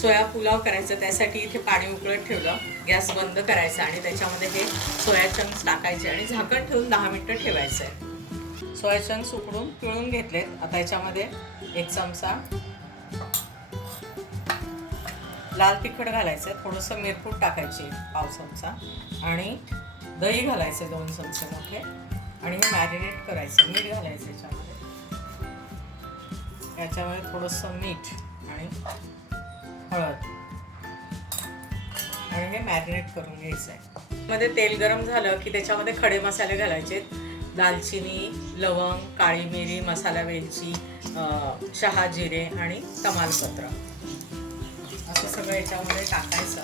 सोया पुलाव करायचा, त्यासाठी इथे पाणी उकळत ठेवलं, गॅस बंद करायचा आणि त्याच्यामध्ये हे सोया चंक्स टाकायचे आणि झाकण ठेवून 10 मिनिटं ठेवायचं आहे. सोया चंक्स उकडून पिळून घेतलेत. आता याच्यामध्ये 1 चमचा लाल तिखट घालायचं, थोडंसं मिरपूड टाकायची 1/2 चमचा आणि दही घालायचे 2 चमचे मोठे आणि हे मॅरिनेट करायचं. मीठ घालायचं याच्यामध्ये थोडंसं मीठ आणि हळद आणि हे मॅरिनेट करून घ्यायचं आहे. मध्ये तेल गरम झालं की त्याच्यामध्ये खडे मसाले घालायचे. दालचिनी, लवंग, काळी मिरी, मसाला वेलची, शहा जिरे आणि तमालपत्र असं सगळं याच्यामध्ये टाकायचं.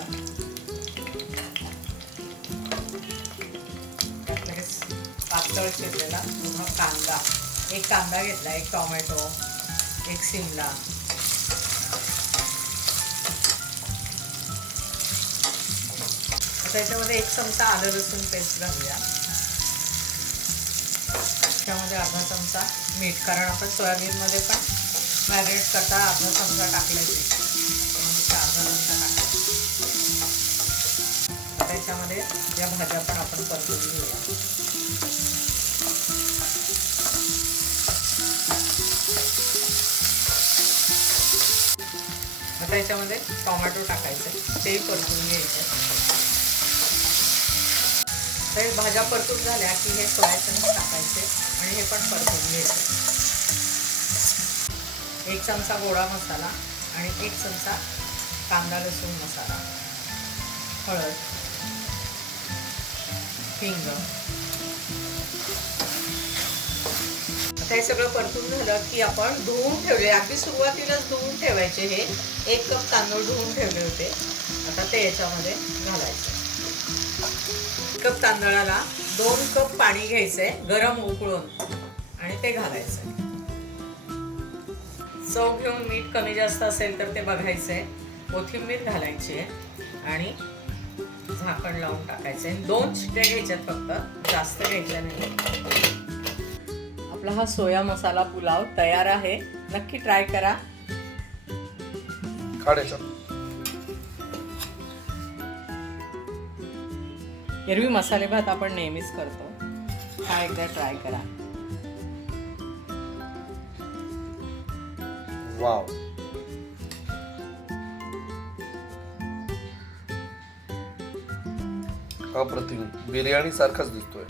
पातळ चिरलेला पूर्ण कांदा, 1 कांदा घेतला, 1 टोमॅटो, 1 शिमला, त्याच्यामध्ये 1 चमचा आलं लसूण पेस्ट घालूया. त्यामध्ये अर्धा चमचा मीठ, कारण आपण सोयाबीनमध्ये पण मॅरिनेट करता अर्धा चमचा टाकल्याचे, अर्धा चमचा टाकायचा. त्याच्यामध्ये या भाज्या पण आपण परतून घेऊया. आता याच्यामध्ये टोमॅटो टाकायचे, तेही परतून घ्यायचे. तर भाज्या परतून झाल्या की हे सोया चंक्स टाकायचे आणि हे पण परतून घ्यायचे. 1 चमचा गोडा मसाला आणि 1 चमचा कांदा लसूण मसाला, हळद, हिंग. आता हे सगळं परतून झालं की आपण धुवून ठेवले, अगदी सुरुवातीलाच धुवून ठेवायचे. हे 1 कप तांदूळ धुवून ठेवले होते, आता ते याच्यामध्ये घालायचे. 1 कप तांदळाला 2 कप पाणी घ्यायचंय गरम उकळून आणि ते घालायचंय. चव घेऊन मीठ कमी जास्त असेल तर ते बघायचंय. कोथिंबीर घालायची आहे आणि झाकण लावून टाकायचंय. 2 शिट्ट्या घ्यायच्यात फक्त, जास्त घ्यायच्या नाही. आपला हा सोया मसाला पुलाव तयार आहे. नक्की ट्राय करा. एरवी मसाले भात आपण नेहमीच करतो, हा एकदा ट्राय करा. वाव, अप्रतिम, बिर्याणी सारखाच दिसतोय.